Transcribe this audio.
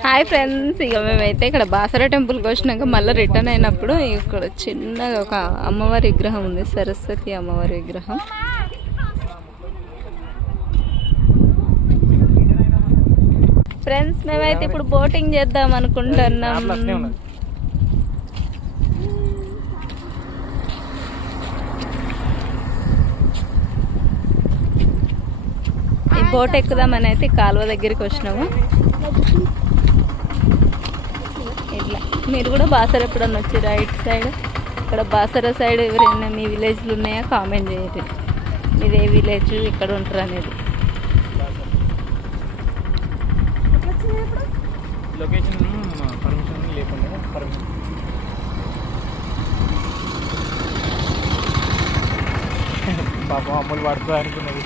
Hi friends, ఇక మేమైతే ఇక్కడ బాసర టెంపుల్కి వచ్చినాక మళ్ళీ రిటర్న్ అయినప్పుడు ఇక్కడ చిన్నగా ఒక అమ్మవారి విగ్రహం ఉంది, సరస్వతి అమ్మవారి విగ్రహం. ఫ్రెండ్స్, మేమైతే ఇప్పుడు బోటింగ్ చేద్దాం అనుకుంటున్నాం. ఈ బోట్ ఎక్కుదామని అయితే కాలువ దగ్గరికి వచ్చినాము. ఇట్లా మీరు కూడా బాసర ఎప్పుడన్నా వచ్చి రైట్ సైడ్ ఇక్కడ బాసర సైడ్ ఎవరైనా మీ విలేజ్లు ఉన్నాయా కామెంట్ చేయండి. మీది ఏ విలేజ్ ఇక్కడ ఉంటారు అనేది. లొకేషన్ పర్మిషన్ లేకుండా పాపం అమ్మలు పడుతుంది అనుకున్నది.